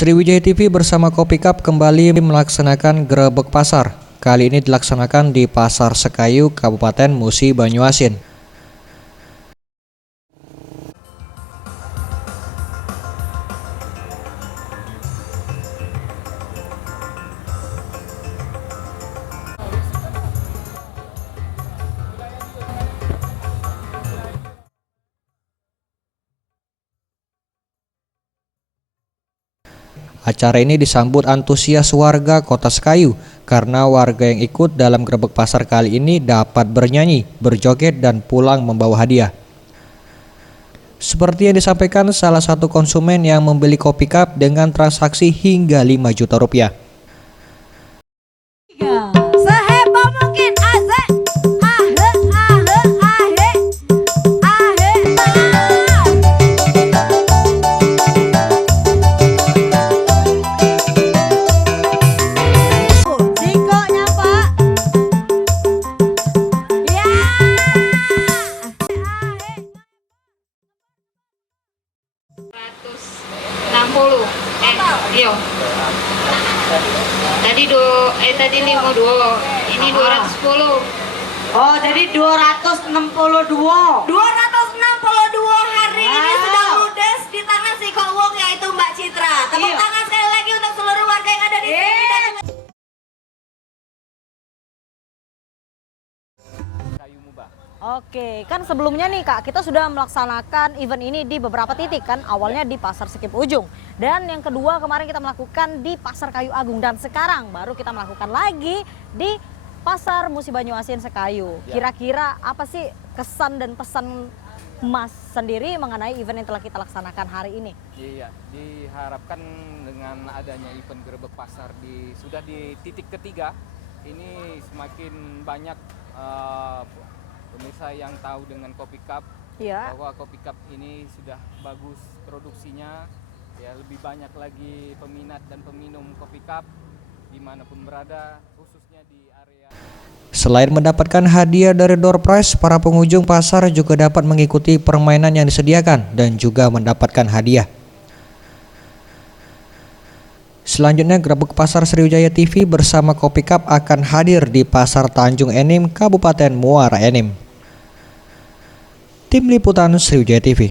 Sriwijaya TV bersama Kopi Cup kembali melaksanakan grebek pasar. Kali ini dilaksanakan di Pasar Sekayu, Kabupaten Musi Banyuasin. Acara ini disambut antusias warga Kota Sekayu karena warga yang ikut dalam grebek pasar kali ini dapat bernyanyi, berjoget, dan pulang membawa hadiah. Seperti yang disampaikan salah satu konsumen yang membeli Kopi Cup dengan transaksi hingga 5 juta rupiah. Seheboh mungkin aze Sikonya Pak ya 160 iya. Tadi 52, ini 210. Oh jadi 262 hari ini sudah ludes di tangan si Kowong, yaitu Mbak Citra. Tepuk tangan sekali lagi untuk seluruh warga yang ada di sini dan Oke, kan sebelumnya nih Kak, kita sudah melaksanakan event ini di beberapa titik kan. Awalnya di Pasar Skip Ujung. Dan yang kedua kemarin kita melakukan di Pasar Kayu Agung. Dan sekarang baru kita melakukan lagi di Pasar Musi Banyuasin Sekayu. Kira-kira apa sih kesan dan pesan Mas sendiri mengenai event yang telah kita laksanakan hari ini? Iya, diharapkan dengan adanya event grebek pasar sudah di titik ketiga, ini semakin banyak pemirsa yang tahu dengan Kopi Cup, bahwa Kopi Cup ini sudah bagus produksinya, ya lebih banyak lagi peminat dan peminum Kopi Cup dimanapun berada, khususnya di area. Selain mendapatkan hadiah dari door prize, para pengunjung pasar juga dapat mengikuti permainan yang disediakan dan juga mendapatkan hadiah. Selanjutnya, grebek pasar Sriwijaya TV bersama Kopi Cup akan hadir di Pasar Tanjung Enim, Kabupaten Muara Enim. Tim Liputan Sriwijaya TV.